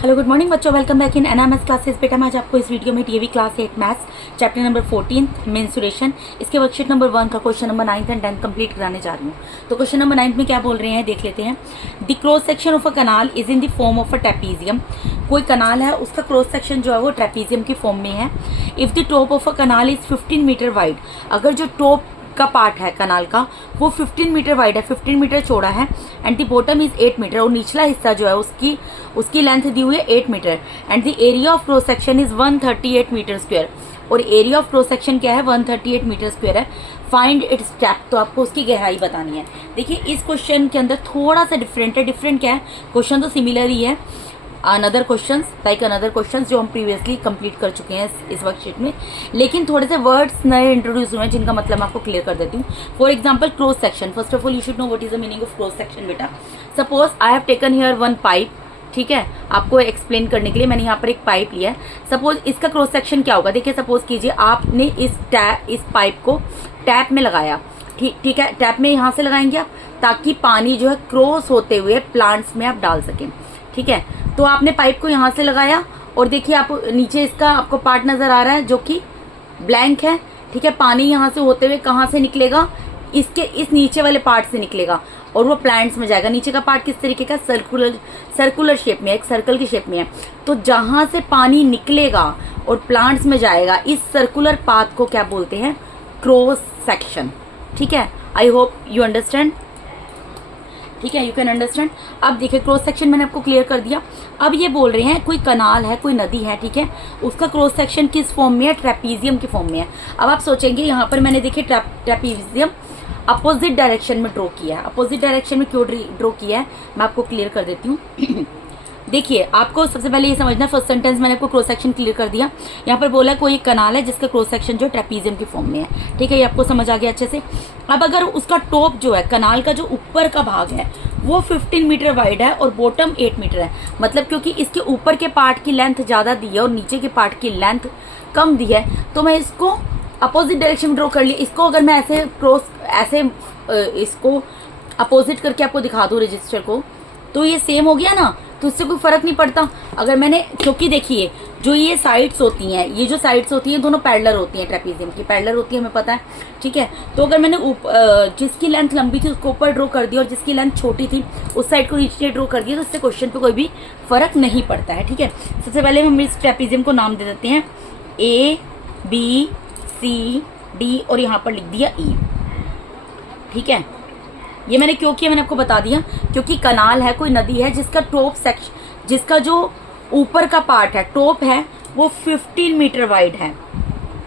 Hello good morning बच्चों, welcome back in NMS classes. बेटा मैं आज आपको इस वीडियो में TV class 8 maths chapter number 14 mensuration इसके वर्कशीट नंबर 1 का क्वेश्चन नंबर 9 एंड 10 कंप्लीट कराने जा रही हूँ। तो क्वेश्चन नंबर 9 में क्या बोल रहे हैं देख लेते हैं। The cross section of a canal is in the form of a trapezium. कोई कनाल है, उसका क्रॉस सेक्शन जो है वो ट्रेपीजियम की फॉर्म में है। If the top of a canal is 15 metre wide, अगर जो टॉप का पार्ट है कनाल का वो 15 मीटर वाइड है, 15 मीटर चौड़ा है, and the bottom is 8 metre, और निचला हिस्सा जो है उसकी लेंथ दी हुई है 8 metre, and the area of cross section is 138 metre square, और एरिया ऑफ क्रॉस सेक्शन क्या है 138 मीटर स्क्वायर है। फाइंड इट्स डेप्थ, तो आपको उसकी गहराई बतानी है। देखिए इस क्वेश्चन के अंदर थोड़ा सा डिफरेंट है। डिफरेंट क्या है, क्वेश्चन तो सिमिलर ही है अनदर क्वेश्चंस जो हम प्रीवियसली कंप्लीट कर चुके हैं इस वर्कशीट में, लेकिन थोड़े से वर्ड्स नए इंट्रोड्यूस हुए हैं जिनका मतलब मैं आपको क्लियर कर देती हूँ। For example cross section, first of all you should know what is the meaning of cross section. बेटा suppose I have taken here one pipe, ठीक है, आपको एक्सप्लेन करने के लिए मैंने यहाँ पर एक पाइप लिया है। सपोज इसका क्रॉस सेक्शन क्या होगा, देखिए सपोज कीजिए आपने इस पाइप को टैप में लगाया, ठीक है, टैप में यहाँ से लगाएंगे आप ताकि पानी जो है क्रॉस होते हुए प्लांट्स में आप डाल सकें, ठीक है। तो आपने पाइप को यहाँ से लगाया और देखिए आप नीचे इसका आपको पार्ट नजर आ रहा है जो कि ब्लैंक है, ठीक है। पानी यहाँ से होते हुए कहाँ से निकलेगा, इस नीचे वाले पार्ट से निकलेगा और वो प्लांट्स में जाएगा। नीचे का पार्ट किस तरीके का, सर्कुलर शेप में, एक सर्कल की शेप में है। तो जहां से पानी निकलेगा और प्लांट्स में जाएगा, इस सर्कुलर पाथ को क्या बोलते हैं, क्रॉस सेक्शन, ठीक है। आई होप यू अंडरस्टैंड, ठीक है, यू कैन अंडरस्टैंड। अब देखिए क्रॉस सेक्शन मैंने आपको क्लियर कर दिया। अब ये बोल रहे हैं कोई कनाल है, कोई नदी है, ठीक है, उसका क्रॉस सेक्शन किस फॉर्म में है, ट्रेपीजियम की फॉर्म में है। अब आप सोचेंगे यहाँ पर मैंने देखिए ट्रेपीजियम अपोजिट डायरेक्शन में ड्रॉ किया है। अपोजिट डायरेक्शन में क्यों ड्रॉ किया है मैं आपको क्लियर कर देती हूँ। देखिए आपको सबसे पहले ये समझना, फर्स्ट सेंटेंस मैंने आपको क्रॉस सेक्शन क्लियर कर दिया। यहाँ पर बोला कोई एक कनाल है जिसका क्रॉस सेक्शन जो ट्रेपीजियम की फॉर्म में है, ठीक है, ये आपको समझ आ गया अच्छे से। अब अगर उसका टॉप जो है कनाल का जो ऊपर का भाग है वो 15 मीटर वाइड है और बॉटम 8 मीटर है, मतलब क्योंकि इसके ऊपर के पार्ट की लेंथ ज़्यादा दी है और नीचे के पार्ट की लेंथ कम दी है, तो मैं इसको अपोजिट डायरेक्शन में ड्रॉ कर लिया। इसको अगर मैं ऐसे इसको अपोजिट करके आपको दिखा दूँ रजिस्टर को, तो ये सेम हो गया ना, तो इससे कोई फर्क नहीं पड़ता। अगर मैंने, क्योंकि देखिए जो ये साइड्स होती हैं, ये जो साइड्स होती हैं दोनों पैरेलल होती हैं, ट्रेपीजियम की पैरेलल होती है, हमें पता है, ठीक है। तो अगर मैंने जिसकी लेंथ लंबी थी उसको ऊपर ड्रॉ कर दिया और जिसकी लेंथ छोटी थी उस साइड को नीचे ड्रॉ कर दिया, तो इससे क्वेश्चन पे कोई भी फर्क नहीं पड़ता है, ठीक है। सबसे पहले हम इस ट्रेपीजियम को नाम दे देते हैं ABCD और यहाँ पर लिख दिया E, ठीक है। ये मैंने क्यों किया मैंने आपको बता दिया, क्योंकि कनाल है, कोई नदी है जिसका टॉप सेक्शन, जिसका जो ऊपर का पार्ट है, टॉप है, वो 15 मीटर वाइड है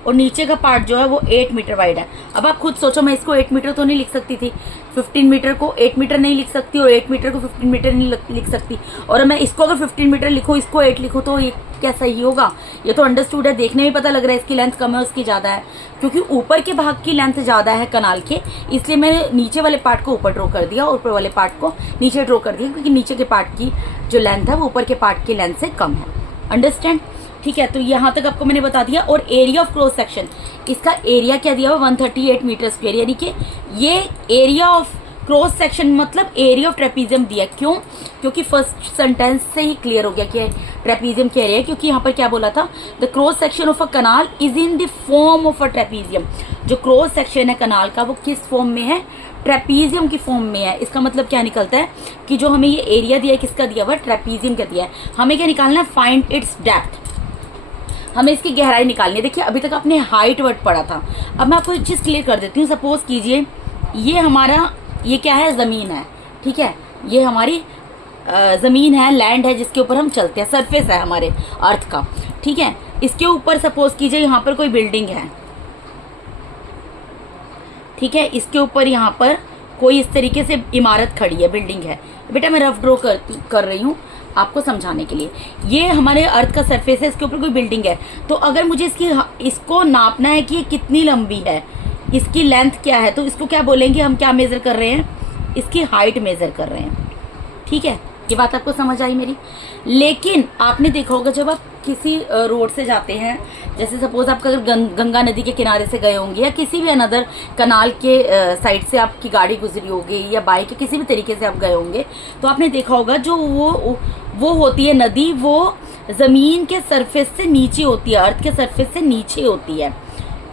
और नीचे का पार्ट जो है वो 8 मीटर वाइड है। अब आप खुद सोचो, मैं इसको 8 मीटर तो नहीं लिख सकती थी, 15 मीटर को 8 मीटर नहीं लिख सकती और 8 मीटर को 15 मीटर नहीं लिख सकती, और मैं इसको अगर 15 मीटर लिखूँ इसको 8 लिखूँ तो ये क्या सही होगा। ये तो अंडरस्टूड है, देखने में पता लग रहा है इसकी लेंथ कम है उसकी ज़्यादा है, क्योंकि ऊपर के भाग की लेंथ ज़्यादा है कनाल के, इसलिए मैंने नीचे वाले पार्ट को ऊपर ड्रॉ कर दिया और ऊपर वाले पार्ट को नीचे ड्रॉ कर दिया, क्योंकि नीचे के पार्ट की जो लेंथ है वो ऊपर के पार्ट की लेंथ से कम है। अंडरस्टैंड, ठीक है। तो यहाँ तक आपको मैंने बता दिया। और एरिया ऑफ क्रॉस सेक्शन, इसका एरिया क्या दिया हुआ 138 मीटर स्क्वायर, यानी कि ये एरिया ऑफ क्रॉस सेक्शन मतलब एरिया ऑफ ट्रेपीजियम दिया। क्यों, क्योंकि फर्स्ट सेंटेंस से ही क्लियर हो गया कि ट्रेपीजियम क्या एरिया है, क्योंकि यहाँ पर क्या बोला था, the cross section of a canal is in the form of a trapezium. जो क्रॉस सेक्शन है कनाल का वो किस फॉर्म में है, ट्रेपीजियम की फॉर्म में है। इसका मतलब क्या निकलता है कि जो हमें ये एरिया दिया है किसका दिया हुआ, ट्रेपीजियम का दिया है। हमें क्या निकालना है, फाइंड इट्स डेप्थ, हमें इसकी गहराई निकालनी है। देखिए अभी तक आपने हाइट वर्ड पढ़ा था, अब मैं आपको एक चीज़ क्लियर कर देती हूँ। सपोज कीजिए ये हमारा, ये क्या है, ज़मीन है, ठीक है, ये हमारी ज़मीन है, लैंड है जिसके ऊपर हम चलते हैं, सरफेस है हमारे अर्थ का, ठीक है। इसके ऊपर सपोज कीजिए यहाँ पर कोई बिल्डिंग है, ठीक है, इसके ऊपर यहाँ पर कोई इस तरीके से इमारत खड़ी है, बिल्डिंग है। बेटा मैं रफ ड्रॉ कर रही हूँ आपको समझाने के लिए। ये हमारे अर्थ का सरफेस है, इसके ऊपर कोई बिल्डिंग है, तो अगर मुझे इसको नापना है कि ये कितनी लंबी है, इसकी लेंथ क्या है, तो इसको क्या बोलेंगे, हम क्या मेज़र कर रहे हैं, इसकी हाइट मेज़र कर रहे हैं, ठीक है। ये बात आपको समझ आई मेरी। लेकिन आपने देखा होगा जब आप किसी रोड से जाते हैं, जैसे सपोज आप अगर गंगा नदी के किनारे से गए होंगे या किसी भी अनदर कनाल के साइड से आपकी गाड़ी गुजरी होगी या बाइक या किसी भी तरीके से आप गए होंगे, तो आपने देखा होगा जो वो वो होती है नदी, वो ज़मीन के सरफेस से नीचे होती है, अर्थ के सरफेस से नीचे होती है।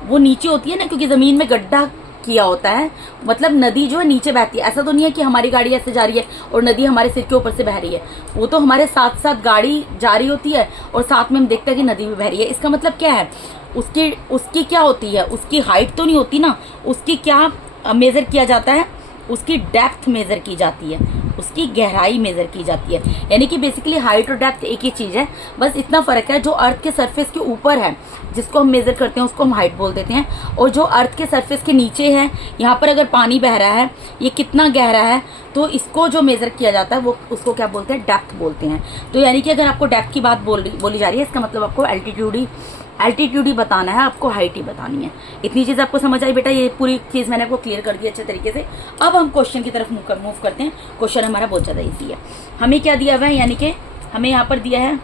वो नीचे होती है ना, क्योंकि ज़मीन में गड्ढा किया होता है, मतलब नदी जो है नीचे बहती है। ऐसा तो नहीं है कि हमारी गाड़ी ऐसे जा रही है और नदी हमारे सिर के ऊपर से बह रही है। वो तो हमारे साथ साथ गाड़ी जा रही होती है और साथ में हम देखते हैं कि नदी भी बह रही है। इसका मतलब क्या है, उसकी उसकी क्या होती है, उसकी हाइट तो नहीं होती ना, उसकी क्या मेज़र किया जाता है, उसकी डेप्थ मेज़र की जाती है, उसकी गहराई मेज़र की जाती है। यानी कि बेसिकली हाइट और डेप्थ एक ही चीज़ है, बस इतना फ़र्क है। जो अर्थ के सरफेस के ऊपर है जिसको हम मेज़र करते हैं उसको हम हाइट बोल देते हैं, और जो अर्थ के सरफेस के नीचे है, यहाँ पर अगर पानी बह रहा है, ये कितना गहरा है, तो इसको जो मेज़र किया जाता है वो उसको क्या बोलते हैं, डेप्थ बोलते हैं। तो यानी कि अगर आपको डेप्थ की बात बोली जा रही है, इसका मतलब आपको एल्टीट्यूड ही बताना है, आपको हाइट ही बतानी है। इतनी चीज़ आपको समझ आई बेटा, ये पूरी चीज़ मैंने आपको क्लियर कर दी अच्छे तरीके से। अब हम क्वेश्चन की तरफ मूव करते हैं। क्वेश्चन हमारा बहुत ज़्यादा ईजी है। हमें क्या दिया हुआ है, यानी कि हमें यहाँ पर दिया है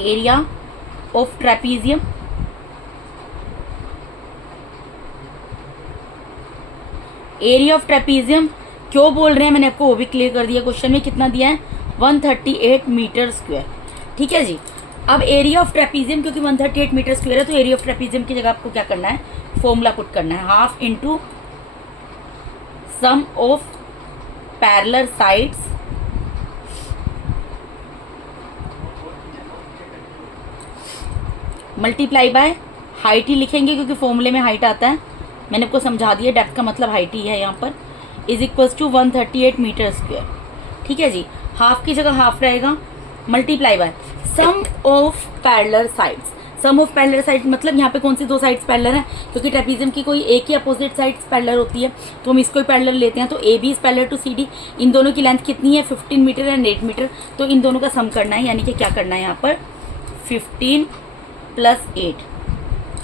area of trapezium, area of trapezium क्यों बोल रहे हैं मैंने आपको वो भी क्लियर कर दिया। क्वेश्चन में कितना दिया है, 138 मीटर स्क्वायर। ठीक है जी। अब एरिया ऑफ ट्रेपीजियम क्योंकि 138 मीटर स्क्वायर है, तो एरिया ऑफ ट्रेपीजियम की जगह आपको क्या करना है, फॉर्मूला पुट करना है, half into sum of parallel sides multiply by height ही लिखेंगे क्योंकि फॉर्मूले में हाइट आता है, मैंने आपको समझा दिया, डेप्थ का मतलब हाइट ही है यहाँ पर, is equals to 138 metre square. ठीक है जी। हाफ की जगह हाफ रहेगा, multiply by sum of parallel sides. Sum of parallel side मतलब यहाँ पे कौन सी दो साइड्स पैरेलल हैं, क्योंकि ट्रेपीजियम की कोई एक ही अपोजिट साइड्स पैरेलल होती है, तो हम इसको ही पैरेलल लेते हैं। तो A B is parallel to C D. इन दोनों की लेंथ कितनी है, 15 मीटर एंड 8 मीटर। तो इन दोनों का सम करना है, यानी कि क्या करना है यहाँ पर 15 + 8।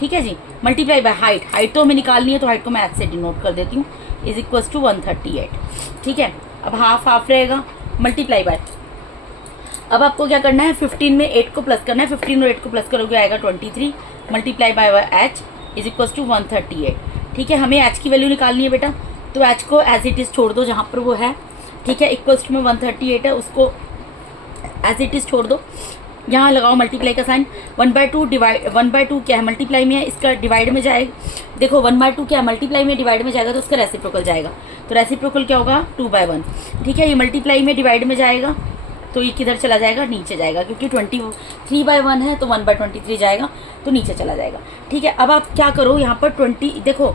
ठीक है जी। मल्टीप्लाई बाय हाइट, हाइट तो हमें निकालनी है, तो हाइट को मैं एच से डिनोट कर देती हूँ, इज इक्वल्स टू 138। ठीक है। अब हाफ हाफ रहेगा, मल्टीप्लाई बाय, अब आपको क्या करना है, 15 में 8 को प्लस करना है, 15 और 8 को प्लस करोगे आएगा 23, multiply by h is equals to 138। ठीक है। हमें एच की वैल्यू निकालनी है बेटा, तो एच को एज इट इज़ छोड़ दो जहाँ पर वो है। ठीक है। इक्वल्स टू में 138 है, उसको एज इट इज़ छोड़ दो, यहाँ लगाओ मल्टीप्लाई का साइन। 1/2 डिवाइड, 1/2 क्या है, मल्टीप्लाई में है, इसका डिवाइड में जाएगा। देखो 1/2 क्या है, मल्टीप्लाई में डिवाइड में जाएगा तो उसका रेसिप्रोकल जाएगा, तो रेसिप्रोकल क्या होगा 2/1। ठीक है। ये मल्टीप्लाई में डिवाइड में जाएगा तो ये किधर चला जाएगा, नीचे जाएगा, क्योंकि 23/1 है तो 1/23 जाएगा तो नीचे चला जाएगा। ठीक है। अब आप क्या करो, यहाँ पर 20, देखो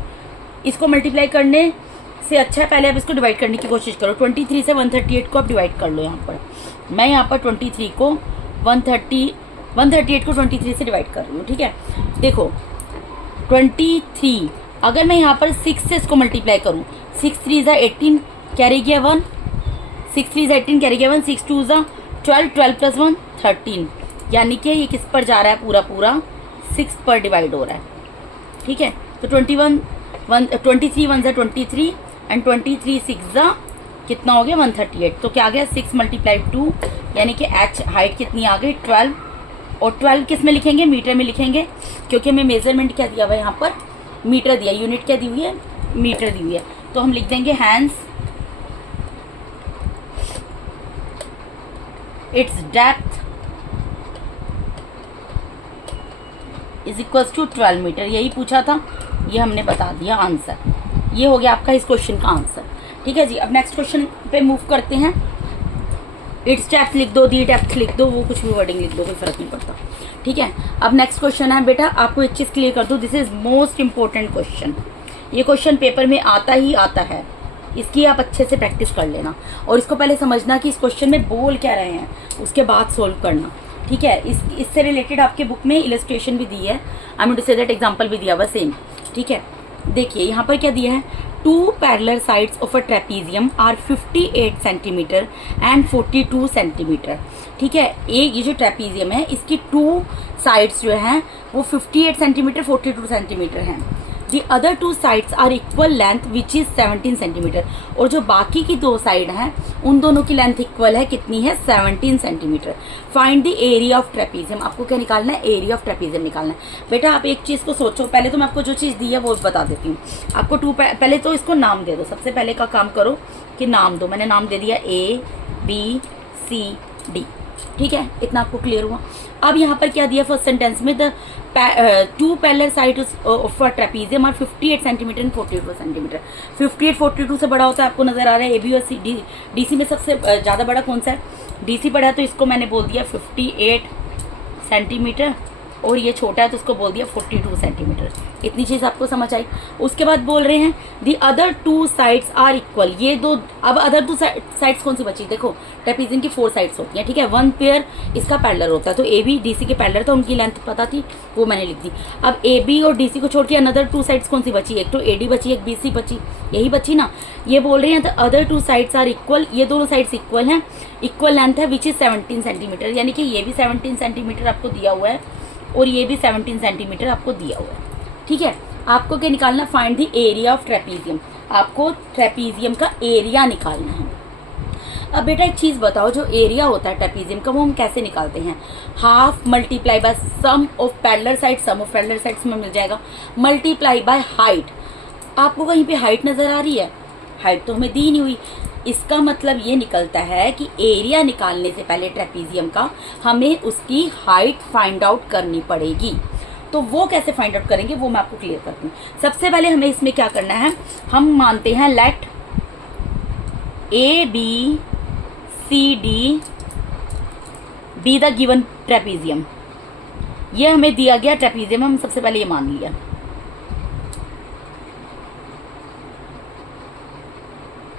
इसको मल्टीप्लाई करने से अच्छा है पहले आप इसको डिवाइड करने की कोशिश करो। 23 से 138 को आप डिवाइड कर लो। यहाँ पर मैं यहाँ पर 23 को 138 को 23 से डिवाइड कर रही हूँ। ठीक है। देखो 23, अगर मैं यहाँ पर 6 से इसको मल्टीप्लाई करूँ, 6 3 ज़ा 18 कैरी गया 1, 6 3 ज़ा 18 कैरी गया 1, 6 2 ज़ा 12, 12 + 1 13, यानी कि ये किस पर जा रहा है, पूरा पूरा 6 पर डिवाइड हो रहा है। ठीक है। तो 23 1 ज़ा 23 एंड 23 6 ज़ा कितना हो गया 138। तो क्या आ गया 6 × 2, यानी कि एच हाइट कितनी आ गई 12, और 12 किस में लिखेंगे, मीटर में लिखेंगे, क्योंकि हमें मेजरमेंट क्या दिया हुआ है यहाँ पर, मीटर दिया, यूनिट क्या दी हुई है, मीटर दी हुई है। तो हम लिख देंगे hence its depth is equals to 12 metre. यही पूछा था, ये हमने बता दिया आंसर। ये हो गया आपका इस क्वेश्चन का आंसर। ठीक है जी। अब नेक्स्ट क्वेश्चन पे मूव करते हैं। इट्स डेप्थ लिख दो, दी डेप्थ लिख दो, वो कुछ भी वर्डिंग लिख दो, कोई फर्क नहीं पड़ता। ठीक है। अब नेक्स्ट क्वेश्चन है बेटा, आपको एक चीज़ क्लियर कर दो, this is most important question. ये क्वेश्चन पेपर में आता ही आता है, इसकी आप अच्छे से प्रैक्टिस कर लेना, और इसको पहले समझना कि इस क्वेश्चन में बोल क्या रहे हैं, उसके बाद सोल्व करना। ठीक है। इससे रिलेटेड आपके बुक में इलस्ट्रेशन भी दी है, I mean to say that example भी दिया हुआ सेम। ठीक है। देखिए यहाँ पर क्या दिया है, 2 parallel sides of a trapezium are 58 centimetre and 42 centimetre. ठीक है। एक ये जो ट्रेपीजियम है इसकी 2 साइड्स जो हैं वो 58 सेंटीमीटर 42 सेंटीमीटर हैं। The other 2 sides are equal length which is 17 centimetre, और जो बाकी की 2 साइड हैं उन दोनों की लेंथ इक्वल है, कितनी है 17 centimetre. Find the area of trapezium, आपको क्या निकालना है, एरिया ऑफ ट्रेपीजियम निकालना है। बेटा आप एक चीज़ को सोचो, पहले तो मैं आपको जो चीज़ दी है वो बता देती हूँ आपको। पहले तो इसको नाम दे दो, सबसे पहले का काम करो कि नाम दो। मैंने नाम दे दिया A B C डी। ठीक है, इतना आपको क्लियर हुआ। अब यहाँ पर क्या दिया फर्स्ट सेंटेंस में, the two parallel sides of a trapezium are 58 centimetre and 42 centimetre. 58 42 से बड़ा होता है, आपको नजर आ रहा है। ए बी और सी डी, डीसी में सबसे ज़्यादा बड़ा कौन सा है? डीसी बड़ा है, तो इसको मैंने बोल दिया 58 सेंटीमीटर, और ये छोटा है तो उसको बोल दिया 42 सेंटीमीटर। इतनी चीज़ आपको समझ आई। उसके बाद बोल रहे हैं the other two sides are equal. ये दो, अब अदर टू साइड्स कौन सी बची? देखो ट्रेपीजियम की 4 साइड्स होती हैं, ठीक है। वन पेयर इसका पैरेलल होता है, तो ए बी डी सी के पैरेलल, तो उनकी लेंथ पता थी, वो मैंने लिख दी। अब ए बी और डी सी को छोड़ के अनदर टू साइड्स कौन सी बची? एक तो ए डी बची, एक बी सी बची, यही बची ना। ये बोल रहे हैं the other two sides are equal, ये दोनों साइड्स इक्वल हैं, इक्वल लेंथ है विच इज 17 सेंटीमीटर, यानी कि ये भी 17 सेंटीमीटर आपको दिया हुआ है और ये भी 17 सेंटीमीटर आपको दिया हुआ है। ठीक है, आपको क्या निकालना? Find the area of trapezium. आपको ट्रेपीजियम का एरिया निकालना है। अब बेटा एक चीज़ बताओ, जो एरिया होता है ट्रेपीजियम का वो हम कैसे निकालते हैं? Half multiply by sum of parallel side, sum of parallel sides में मिल जाएगा, मल्टीप्लाई बाय हाइट। आपको कहीं पे हाइट नज़र आ रही है? हाइट तो हमें दी नहीं हुई। इसका मतलब ये निकलता है कि एरिया निकालने से पहले ट्रेपीजियम का हमें उसकी हाइट फाइंड आउट करनी पड़ेगी। तो वो कैसे फाइंड आउट करेंगे वो मैं आपको क्लियर करती हूँ। सबसे पहले हमें इसमें क्या करना है, हम मानते हैं let A B C D be the given trapezium. ये हमें दिया गया ट्रेपीजियम, हम सबसे पहले ये मान लिया।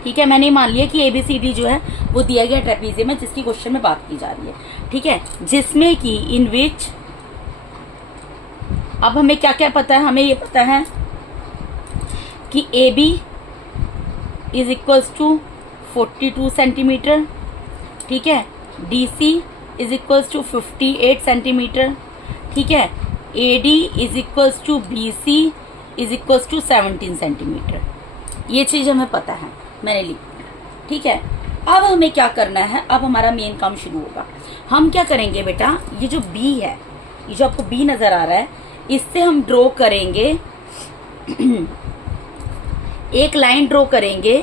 ठीक है, मैंने मान लिया कि ABCD जो है वो दिया गया ट्रेपीजियम है, जिसकी क्वेश्चन में बात की जा रही है। ठीक है, जिसमें कि इन विच, अब हमें क्या क्या पता है? हमें ये पता है कि AB is equals to 42 centimetre, ठीक है, DC is equals to 58 centimetre, ठीक है, AD is equals to BC is equals to 17 centimetre. ये चीज़ हमें पता है, मैंने लिख दिया। ठीक है, अब हमें क्या करना है? अब हमारा मेन काम शुरू होगा। हम क्या करेंगे बेटा, ये जो B है, ये जो आपको B नज़र आ रहा है, इससे हम ड्रॉ करेंगे एक लाइन ड्रॉ करेंगे।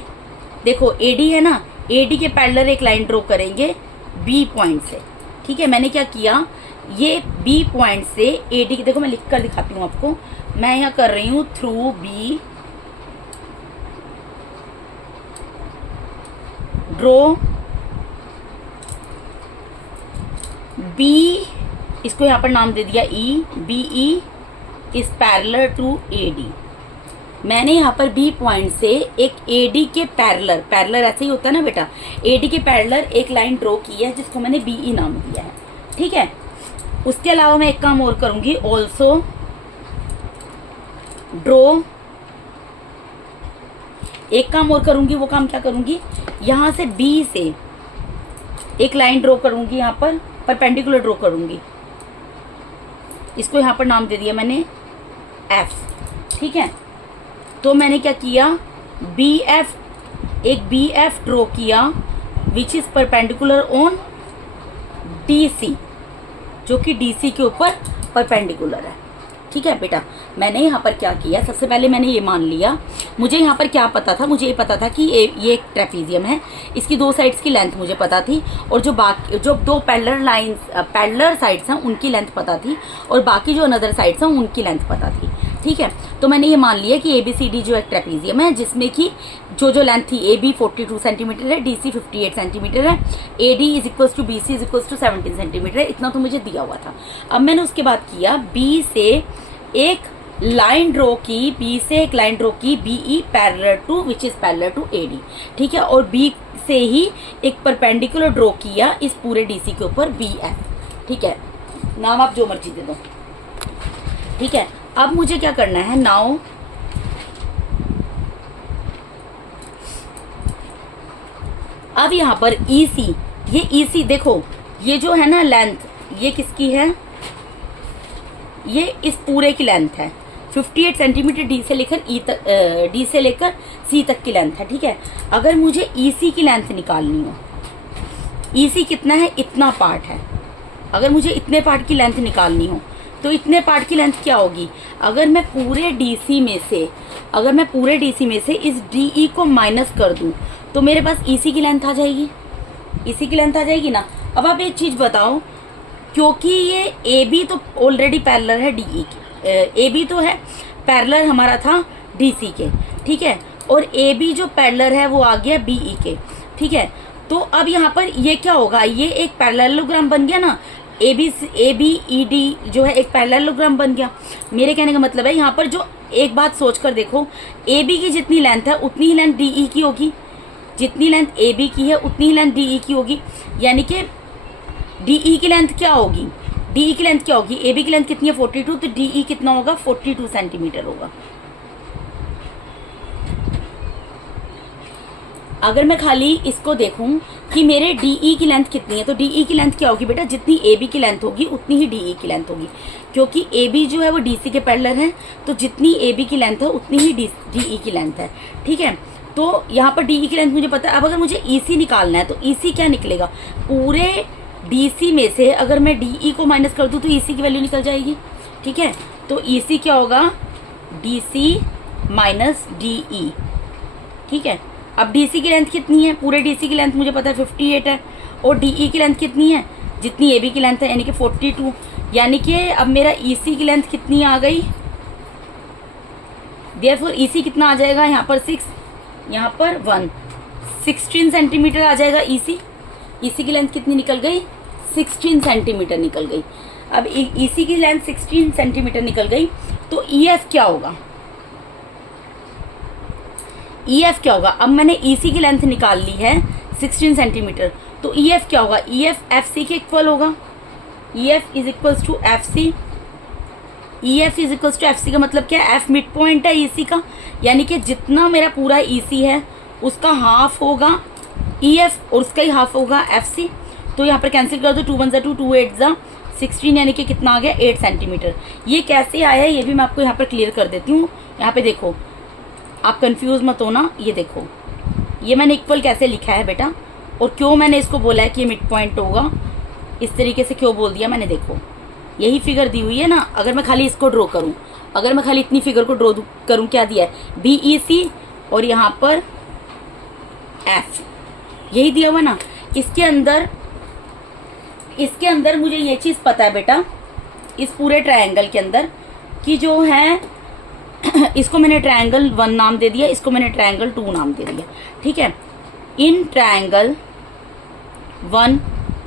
देखो AD है ना, AD के पैरेलल एक लाइन ड्रॉ करेंगे B पॉइंट से। ठीक है, मैंने क्या किया, ये B पॉइंट से AD की, देखो मैं लिख कर दिखाती हूँ आपको। मैं यहाँ कर रही हूँ थ्रू B ड्रॉ B, इसको यहाँ पर नाम दे दिया E, BE is parallel to AD। मैंने यहाँ पर B पॉइंट से एक AD के पैरेलल, पैरेलल ऐसे ही होता है ना बेटा, AD के पैरेलल एक लाइन ड्रॉ की है जिसको मैंने BE नाम दिया है। ठीक है, उसके अलावा मैं एक काम और करूंगी, ऑल्सो ड्रॉ, एक काम और करूंगी। वो काम क्या करूंगी, यहाँ से B से एक लाइन ड्रॉ करूंगी, यहाँ पर परपेंडिकुलर ड्रॉ करूंगी, इसको यहाँ पर नाम दे दिया मैंने F। ठीक है, तो मैंने क्या किया, BF, एक BF ड्रॉ किया which is perpendicular on DC, जो कि DC के ऊपर परपेंडिकुलर है। ठीक है बेटा, मैंने यहाँ पर क्या किया, सबसे पहले मैंने ये मान लिया, मुझे यहाँ पर क्या पता था, मुझे ये पता था कि ये एक ट्रेपीजियम है, इसकी 2 साइड्स की लेंथ मुझे पता थी, और जो 2 पैरेलल लाइंस, पैरेलल साइड्स हैं उनकी लेंथ पता थी, और बाकी जो अनदर साइड्स हैं उनकी लेंथ पता थी। ठीक है, तो मैंने ये मान लिया कि ABCD जो एक ट्रेपीजियम है, जिसमें कि जो लेंथ थी, AB 42 सेंटीमीटर है, DC 58 सेंटीमीटर है, AD is equals to BC is equals to 17 centimetre है। इतना तो मुझे दिया हुआ था। अब मैंने उसके बाद किया, B से एक लाइन ड्रॉ की, B से एक लाइन ड्रॉ की, BE parallel to which is parallel to AD। ठीक है, और B से ही एक परपेंडिकुलर ड्रॉ किया इस पूरे DC के ऊपर BF। ठीक है, नाम आप जो मर्जी दे दो। ठीक है, अब मुझे क्या करना है, नाउ अब यहाँ पर EC, ये EC देखो, ये जो है ना लेंथ, ये किसकी है, ये इस पूरे की लेंथ है 58 सेंटीमीटर, D से लेकर D से लेकर C तक की लेंथ है। ठीक है, अगर मुझे EC की लेंथ निकालनी हो, EC कितना है, इतना पार्ट है, अगर मुझे इतने पार्ट की लेंथ निकालनी हो तो इतने पार्ट की लेंथ क्या होगी, अगर मैं पूरे DC में से इस DE को माइनस कर दूं तो मेरे पास EC की लेंथ आ जाएगी, EC की लेंथ आ जाएगी ना। अब आप एक चीज बताओ, क्योंकि ये ए बी तो ऑलरेडी पैरेलल है डीई के, ए बी तो है पैरेलल हमारा था डीसी के, ठीक है, और ए बी जो पैरेलल है वो आ गया बीई के, ठीक है। तो अब यहाँ पर ये क्या होगा, ये एक पैरेललोग्राम बन गया ना, ए बी ई डी जो है एक पैरेललोग्राम बन गया। मेरे कहने का मतलब है यहाँ पर जो एक बात सोच कर देखो, ए बी की जितनी लेंथ है उतनी ही लेंथ डीई की होगी, जितनी लेंथ ए बी की है उतनी ही लेंथ डीई की होगी, यानी कि डीई की लेंथ क्या होगी, डीई की लेंथ क्या होगी, ए बी की लेंथ कितनी है 42, तो डीई कितना होगा 42 सेंटीमीटर होगा। अगर मैं खाली इसको देखूं कि मेरे डीई की लेंथ कितनी है, तो डीई की लेंथ क्या होगी बेटा, जितनी ए बी की लेंथ होगी उतनी ही डीई की लेंथ होगी, क्योंकि ए बी जो है वो डीसी के पैरेलल है, तो जितनी ए बी की लेंथ है उतनी ही डीई की लेंथ है, ठीक है। तो यहाँ पर डीई की लेंथ मुझे पता है। अब अगर मुझे ईसी निकालना है तो ईसी क्या निकलेगा, पूरे डीसी में से अगर मैं डीई को माइनस कर दूं तो ईसी की वैल्यू निकल जाएगी, ठीक है। तो ईसी क्या होगा, डीसी माइनस डीई, ठीक है। अब डीसी की लेंथ कितनी है, पूरे डीसी की लेंथ मुझे पता है 58 है, और डीई की लेंथ कितनी है, जितनी ए बी की लेंथ है, यानी कि 42, यानी कि अब मेरा ईसी की लेंथ कितनी आ गई, देयरफॉर ईसी कितना आ जाएगा, यहाँ पर 6, यहाँ पर 1, 16 सेंटीमीटर आ जाएगा ईसी। ईसी की लेंथ कितनी निकल गई, 16 सेंटीमीटर निकल गई। अब ईसी की लेंथ 16 सेंटीमीटर निकल गई, तो ईएफ क्या होगा, ईएफ क्या होगा, अब मैंने ईसी की लेंथ निकाल ली है 16 सेंटीमीटर, तो ईएफ क्या होगा, ईएफ एफसी के इक्वल होगा, EF is equals to FC, EF is equals to FC का मतलब क्या है, एफ मिड पॉइंट है ईसी का, यानी कि जितना मेरा पूरा ईसी है उसका हाफ होगा ईएफ और उसका ही हाफ होगा एफसी। तो यहाँ पर कैंसिल कर दो, 2 1 2 2 8 16, यानी कि कितना आ गया 8 सेंटीमीटर। ये कैसे आया है ये भी मैं आपको यहाँ पर क्लियर कर देती हूँ। यहाँ पे देखो, आप कंफ्यूज मत होना, ये देखो ये मैंने इक्वल कैसे लिखा है बेटा, और क्यों मैंने इसको बोला है कि ये मिड पॉइंट होगा, इस तरीके से क्यों बोल दिया मैंने, देखो यही फिगर दी हुई है ना। अगर मैं खाली इसको ड्रॉ करूं, अगर मैं खाली इतनी फिगर को ड्रॉ करूं, क्या दिया है बीईसी और यहाँ पर एफ, यही दिया हुआ ना। इसके अंदर मुझे ये चीज़ पता है बेटा, इस पूरे ट्रायंगल के अंदर कि जो है इसको मैंने ट्रायंगल 1 नाम दे दिया, इसको मैंने ट्रायंगल 2 नाम दे दिया, ठीक है। इन ट्रायंगल 1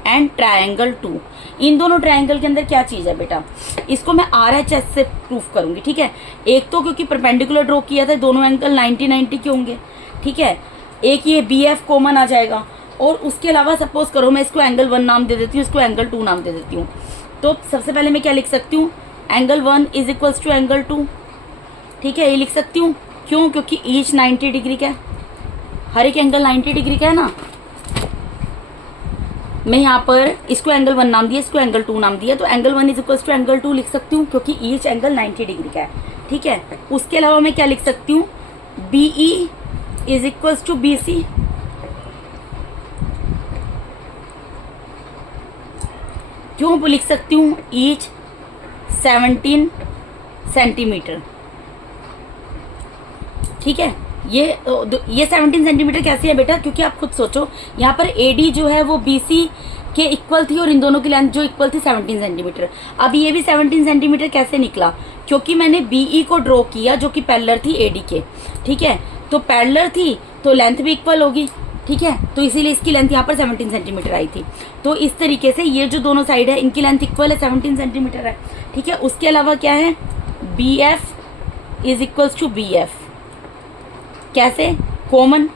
एंड ट्रायंगल 2, इन दोनों ट्रायंगल के अंदर क्या चीज़ है बेटा, इसको मैं RHS से प्रूफ करूंगी, ठीक है। एक तो क्योंकि परपेंडिकुलर ड्रॉ किया था, दोनों एंगल 90-90 के होंगे, ठीक है। एक ये BF कॉमन आ जाएगा, और उसके अलावा सपोज करो मैं इसको एंगल 1 नाम दे देती हूँ, इसको एंगल 2 नाम दे देती हूँ, तो सबसे पहले मैं क्या लिख सकती हूँ, angle 1 is equals to angle 2, ठीक है, ये लिख सकती हूँ। क्यों, क्योंकि ईच 90 डिग्री का है, हर एक एंगल 90 डिग्री का है ना। मैं यहाँ पर इसको एंगल 1 नाम दिया, इसको एंगल 2 नाम दिया, तो angle 1 is equals to angle 2 लिख सकती हूँ, क्योंकि ईच एंगल 90 डिग्री का है, ठीक है। उसके अलावा मैं क्या लिख सकती हूँ, BE is equals to BC, क्यों लिख सकती हूँ, ईच 17 सेंटीमीटर, ठीक है। ये 17 सेंटीमीटर कैसे है बेटा, क्योंकि आप खुद सोचो, यहाँ पर AD जो है वो BC के इक्वल थी, और इन दोनों की लेंथ जो इक्वल थी 17 सेंटीमीटर। अब ये भी 17 सेंटीमीटर कैसे निकला, क्योंकि मैंने BE को ड्रॉ किया जो कि पैरेलल थी AD के, ठीक है। तो पैरेलल थी तो लेंथ भी इक्वल होगी, ठीक है, तो इसीलिए इसकी लेंथ यहाँ पर 17 सेंटीमीटर आई थी। तो इस तरीके से ये जो दोनों साइड है इनकी लेंथ इक्वल है, 17 सेंटीमीटर है, ठीक है। उसके अलावा क्या है, BF is equals to BF, कैसे, कॉमन,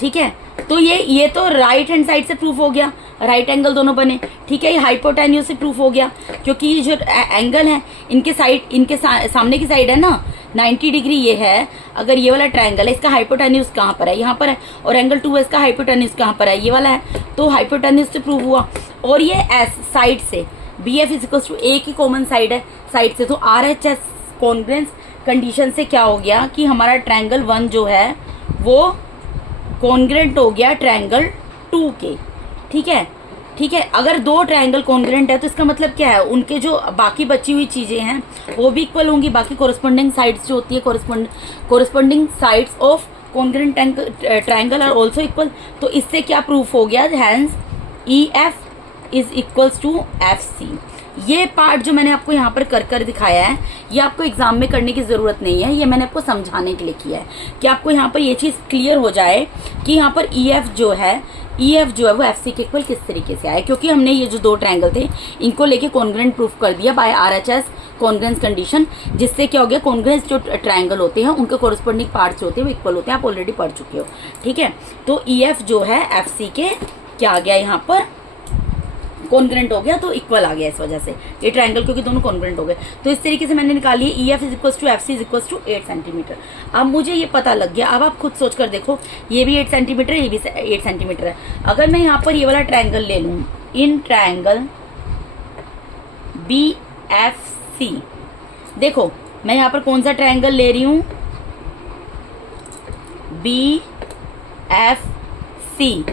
ठीक है। तो ये तो राइट हैंड साइड से प्रूफ हो गया, राइट एंगल दोनों बने, ठीक है। ये हाइपोटेन्यूज से प्रूफ हो गया, क्योंकि ये जो एंगल है इनके साइड, इनके सामने की साइड है ना 90 डिग्री ये है। अगर ये वाला ट्रायंगल है, इसका हाइपोटेन्यूज कहाँ पर है, यहाँ पर है, और एंगल 2 है, इसका हाइपोटेन्यूज कहाँ पर है, ये वाला है, तो हाइपोटेन्यूज से प्रूव हुआ। और ये एस साइड से BF इज इक्वल्स टू, एक ही कॉमन साइड है साइड से, तो RHS कॉन्ग्रुएंस कंडीशन से क्या हो गया कि हमारा ट्रायंगल 1 जो है वो कॉन्ग्रुएंट हो गया ट्रायंगल 2 के, ठीक है, ठीक है। अगर दो ट्रायंगल कॉन्ग्रुएंट है तो इसका मतलब क्या है, उनके जो बाकी बची हुई चीजें हैं वो भी इक्वल होंगी, बाकी कोरिस्पोंडिंग साइड्स जो होती है, corresponding sides of congruent triangle are also equal. तो इससे क्या प्रूफ हो गया, hence E F is equals to F C. ये पार्ट जो मैंने आपको यहाँ पर कर दिखाया है, ये आपको एग्जाम में करने की ज़रूरत नहीं है, ये मैंने आपको समझाने के लिए किया है कि आपको यहाँ पर ये चीज़ क्लियर हो जाए कि यहाँ पर ई एफ जो है वो एफ सी के इक्वल किस तरीके से आए। क्योंकि हमने ये जो दो ट्रायंगल थे इनको लेके कॉन्ग्रेंट प्रूफ कर दिया बाय RHS कॉन्ग्रेंस कंडीशन, जिससे क्या हो गया, कॉन्ग्रेंस जो ट्रायंगल होते हैं उनके कोरिस्पोंडिंग पार्ट्स होते हैं वो इक्वल होते हैं। आप ऑलरेडी पढ़ चुके हो, ठीक है। तो ई एफ जो है एफ सी के क्या आ गया, यहाँ पर कॉन्ग्रेंट हो गया, तो इक्वल आ गया इस वजह से ये ट्रायंगल, क्योंकि दोनों कॉन्ग्रेंट हो गए। तो इस तरीके से मैंने निकाली है E F is equals to F C is equals to 8 centimetre. अब मुझे ये पता लग गया, अब आप खुद सोच कर देखो, ये भी 8 सेंटीमीटर है, ये भी 8 सेंटीमीटर है। अगर मैं यहाँ पर ये वाला ट्रायंगल ले लूँ, in triangle B F C, देखो मैं यहाँ पर कौन सा ट्रायंगल ले रही हूँ, बी एफ सी,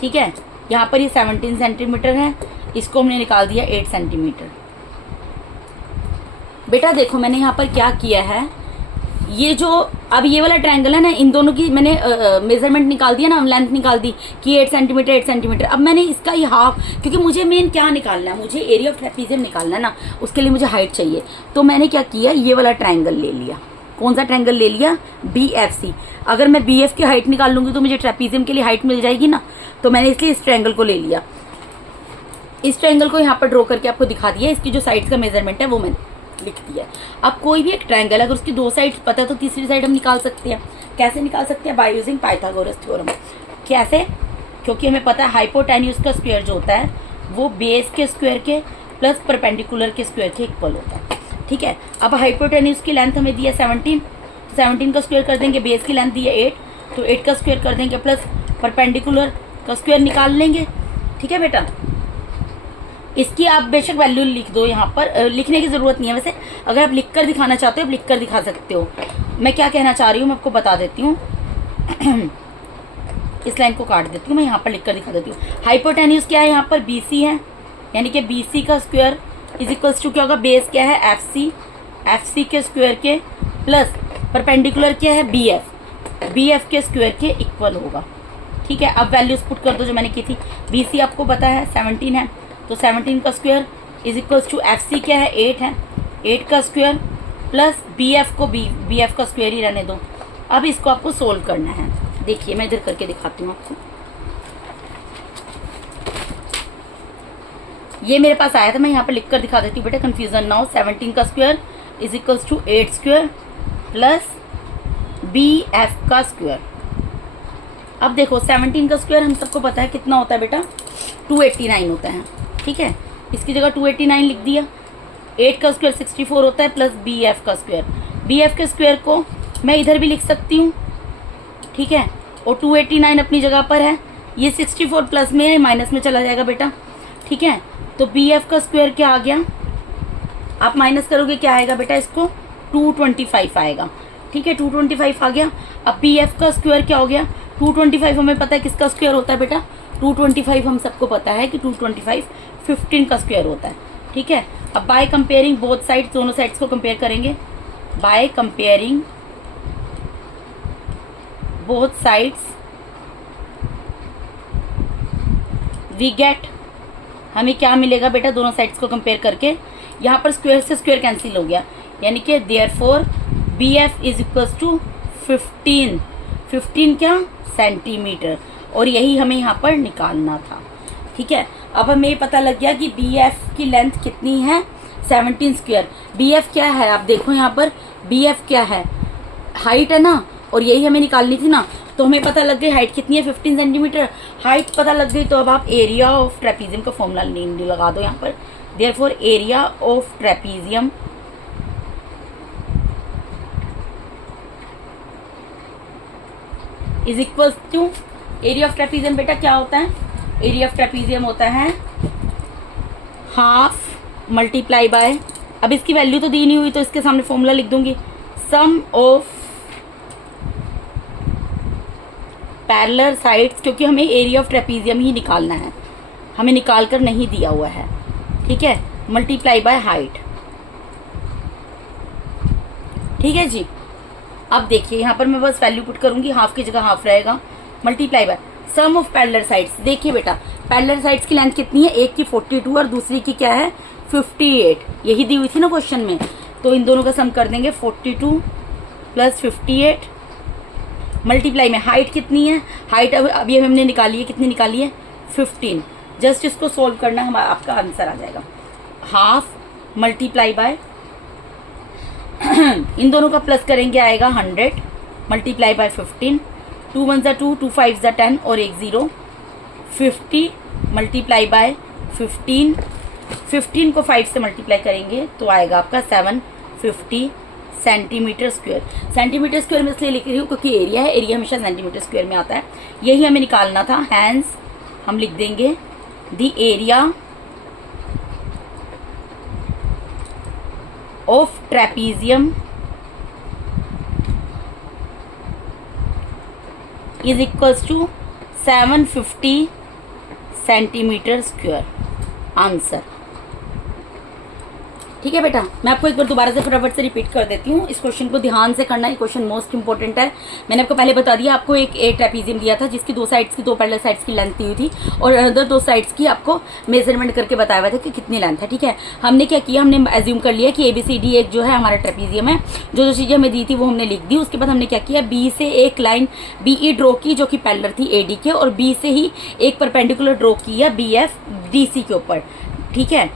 ठीक है। यहाँ पर ये 17 सेंटीमीटर है, इसको हमने निकाल दिया 8 सेंटीमीटर। बेटा देखो मैंने यहाँ पर क्या किया है, ये जो अब ये वाला ट्रायंगल है ना, इन दोनों की मैंने मेजरमेंट निकाल दिया ना, लेंथ निकाल दी कि 8 सेंटीमीटर 8 सेंटीमीटर। अब मैंने इसका ही हाफ, क्योंकि मुझे मेन क्या निकालना है, मुझे एरिया ऑफ ट्रेपीजियम निकालना है ना, उसके लिए मुझे हाइट चाहिए। तो मैंने क्या किया, ये वाला ट्रायंगल ले लिया। कौन सा ट्रायंगल ले लिया, बी एफ सी। अगर मैं बी एफ की हाइट निकाल लूंगी तो मुझे ट्रेपीजियम के लिए हाइट मिल जाएगी ना, तो मैंने इसलिए इस ट्रायंगल को ले लिया। इस ट्रायंगल को यहाँ पर ड्रॉ करके आपको दिखा दिया, इसकी जो साइड का मेजरमेंट है वो मैंने लिख दिया। अब कोई भी एक ट्रायंगल अगर उसकी दो साइड पता है तो तीसरी साइड हम निकाल सकते हैं। कैसे निकाल सकते हैं, बाय यूजिंग पाइथागोरस थ्योरम। कैसे, क्योंकि हमें पता है हाइपोटेन्यूज का स्क्वायर जो होता है वो बेस के स्क्वायर के प्लस परपेंडिकुलर के स्क्वायर के इक्वल होता है, ठीक है। अब हाइपोटेन्यूज की लेंथ हमें दी है 17, 17 का स्क्वायर कर देंगे, बेस की लेंथ दी है 8, तो 8 का स्क्वायर कर देंगे प्लस परपेंडिकुलर का स्क्वायर निकाल लेंगे, ठीक है बेटा। इसकी आप बेशक वैल्यू लिख दो, यहाँ पर लिखने की ज़रूरत नहीं है। वैसे अगर आप लिख कर दिखाना चाहते हो आप लिख कर दिखा सकते हो। मैं क्या कहना चाह रही हूँ मैं आपको बता देती हूँ। इस लाइन को काट देती हूँ, मैं यहाँ पर लिख कर दिखा देती हूँ। हाइपोटेन्यूज क्या है, यहाँ पर बी सी है, यानी कि बी सी का स्क्वायर इज इक्वल्स टू क्या होगा, बेस क्या है एफ सी के स्क्वायर के प्लस परपेंडिकुलर क्या है बी एफ के स्क्वायर के इक्वल होगा, ठीक है। अब वैल्यूज पुट कर दो जो मैंने की थी। बी सी आपको पता है 17 है, तो 17 का square is equals to F C क्या है 8 है, 8 का स्क्वायर प्लस बी एफ को बी एफ का स्क्वायर ही रहने दो। अब इसको आपको सोल्व करना है। देखिए मैं इधर करके दिखाती हूँ आपको। ये मेरे पास आया था, मैं यहाँ पर लिख कर दिखा देती हूँ बेटा, कंफ्यूजन ना हो। 17 का square is equals to 8 square plus B F का स्क्वायर। अब देखो 17 का स्क्वायर हम सबको पता है कितना होता है बेटा, 289 होता है, ठीक है। इसकी जगह 289 लिख दिया। 8 का स्क्वायर 64 होता है प्लस बी एफ का स्क्वायर। बी एफ के स्क्वायर को मैं इधर भी लिख सकती हूँ, ठीक है, और 289 अपनी जगह पर है। ये 64 प्लस में माइनस में चला जाएगा बेटा, ठीक है। तो बी एफ का स्क्वायर क्या आ गया, आप माइनस करोगे क्या आएगा बेटा, इसको 225 आएगा, ठीक है। 225 आ गया। अब बी एफ का स्क्वायर क्या हो गया, 225 हमें पता है किसका स्क्वायर होता है बेटा, 225 हम सबको पता है कि 225 15 का स्क्वायर होता है, ठीक है। अब बाय कंपेयरिंग बोथ साइड्स, दोनों साइड्स को कंपेयर करेंगे। By comparing both sides we get, हमें क्या मिलेगा बेटा, दोनों साइड्स को कंपेयर करके यहाँ पर स्क्वायर से स्क्वायर कैंसिल हो गया, यानी कि therefore B F is equals to 15 क्या सेंटीमीटर, और यही हमें यहाँ पर निकालना था, ठीक है। अब हमें ये पता लग गया कि बी एफ की लेंथ कितनी है, 17 स्क्वायर। बी एफ क्या है, आप देखो यहाँ पर बी एफ क्या है, हाइट है ना, और यही हमें निकालनी थी ना, तो हमें पता लग गई हाइट कितनी है 15 सेंटीमीटर। हाइट पता लग गई तो अब आप एरिया ऑफ ट्रेपीजियम का फॉर्मूला लगा दो यहाँ पर। Therefore area of trapezium is equals to, area of trapezium बेटा क्या होता है, एरिया ऑफ ट्रेपीजियम होता है हाफ मल्टीप्लाई बाय, अब इसकी वैल्यू तो दी नहीं हुई तो इसके सामने फॉर्मूला लिख दूंगी, सम ऑफ पैरेलल साइड्स, क्योंकि हमें एरिया ऑफ ट्रेपीजियम ही निकालना है, हमें निकाल कर नहीं दिया हुआ है, ठीक है, मल्टीप्लाई बाय हाइट, ठीक है जी। अब देखिए यहाँ पर मैं बस वैल्यू पुट करूंगी, हाफ की जगह हाफ रहेगा, multiply by sum of parallel sides. देखिए बेटा पैरेलल साइड्स की लेंथ कितनी है, एक की 42 और दूसरी की क्या है 58, यही दी हुई थी ना क्वेश्चन में। तो इन दोनों का सम कर देंगे 42 प्लस 58 मल्टीप्लाई में हाइट कितनी है, हाइट अभी हमने निकाली है, कितनी निकाली है 15। जस्ट इसको सोल्व करना हमारा आपका आंसर आ जाएगा हाफ मल्टीप्लाई बाय इन दोनों का प्लस करेंगे आएगा 100 मल्टीप्लाई बाय 15, 2 1 2, 2 5 10 और 1 0, 50 मल्टीप्लाई बाय 15, 15 को 5 से मल्टीप्लाई करेंगे तो आएगा आपका 750 सेंटीमीटर स्क्वायर। सेंटीमीटर स्क्वायर में इसलिए लिख रही हूँ क्योंकि एरिया है, एरिया हमेशा सेंटीमीटर स्क्वायर में आता है, यही हमें निकालना था। हैंस हम लिख देंगे the area of trapezium is equals to 750 centimetre square answer. ठीक है बेटा, मैं आपको एक बार दोबारा से फटाफट से रिपीट कर देती हूँ, इस क्वेश्चन को ध्यान से करना है, क्वेश्चन मोस्ट इंपॉर्टेंट है। मैंने आपको पहले बता दिया, आपको एक ट्रेपीजियम दिया था जिसकी दो साइड्स की, दो पैरेलल साइड्स की लेंथ दी हुई थी और अदर दो साइड्स की आपको मेजरमेंट करके बताया हुआ था कि कितनी लेंथ है। ठीक है, हमने क्या किया, हमने एज्यूम कर लिया कि ABCD एक जो है हमारा ट्रेपीजियम है, जो चीज़ें हमें दी थी वो हमने लिख दी। उसके बाद हमने क्या किया, बी से एक लाइन BE ड्रॉ की जो कि पैरेलल थी AD के, और बी से ही एक परपेंडिकुलर ड्रॉ किया BF DC के ऊपर। ठीक है,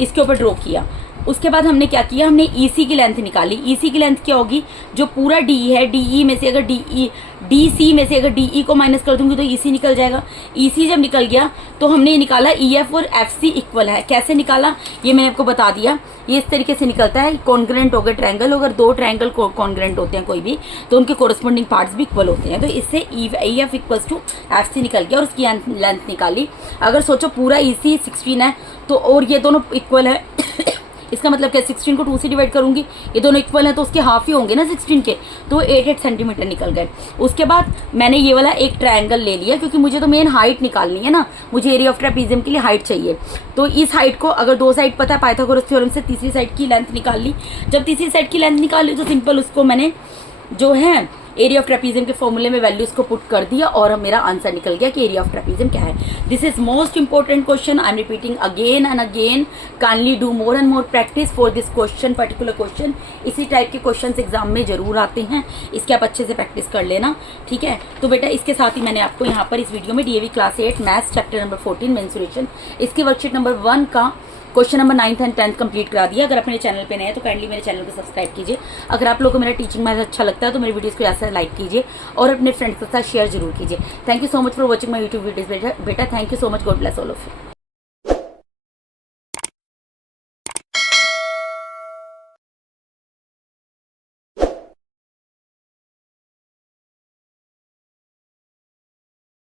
इसके ऊपर ड्रॉ किया। उसके बाद हमने क्या किया, हमने EC की लेंथ निकाली। EC की लेंथ क्या होगी, जो पूरा DE है, DE में से अगर DC में से अगर DE को माइनस कर दूंगी तो EC निकल जाएगा। EC जब निकल गया तो हमने ये निकाला EF और FC इक्वल है। कैसे निकाला ये मैंने आपको बता दिया, ये इस तरीके से निकलता है। कॉन्ग्रेंट हो गए ट्रायंगल, अगर दो ट्रायंगल कॉन्ग्रेंट होते हैं कोई भी तो उनके कोरस्पॉन्डिंग पार्ट्स भी इक्वल होते हैं। तो इससे EF इक्वल्स टू FC निकल गया और उसकी लेंथ निकाली। अगर सोचो पूरा EC 16 है तो और ये दोनों इक्वल है इसका मतलब क्या, 16 को 2 से डिवाइड करूंगी, ये दोनों इक्वल हैं तो उसके हाफ ही होंगे ना 16 के, तो 8 सेंटीमीटर निकल गए। उसके बाद मैंने ये वाला एक ट्रायंगल ले लिया क्योंकि मुझे तो मेन हाइट निकालनी है ना, मुझे एरिया ऑफ ट्रेपीजियम के लिए हाइट चाहिए। तो इस हाइट को अगर दो साइड पता है पाइथागोरस थ्योरम से, तीसरी साइड की लेंथ निकाल ली। जब तीसरी साइड की लेंथ निकाल ली तो सिंपल उसको मैंने जो है एरिया ऑफ ट्रेपीजियम के फॉर्मूले में वैल्यूज को पुट कर दिया और मेरा आंसर निकल गया कि एरिया ऑफ ट्रेपीजियम क्या है। This is most important question, I am repeating again and again, kindly do more and more practice for this question, particular question. इसी टाइप के क्वेश्चन एग्जाम में जरूर आते हैं, इसके आप अच्छे से प्रैक्टिस कर लेना। ठीक है, तो बेटा इसके साथ ही मैंने आपको यहाँ पर इस वीडियो में DAV class 8 maths chapter number 14 mensuration, इसके वर्कशीट नंबर 1 का question number 9th and 10th complete करा दिया। अगर आप मेरे चैनल पे नए हैं तो काइंडली मेरे चैनल को सब्सक्राइब कीजिए। अगर आप लोगों को मेरा टीचिंग मैथ अच्छा लगता है तो मेरे वीडियोस को ऐसा लाइक कीजिए और अपने फ्रेंड्स के साथ शेयर जरूर कीजिए। Thank you so much for watching my YouTube videos बेटा, thank you so much, God bless all of you.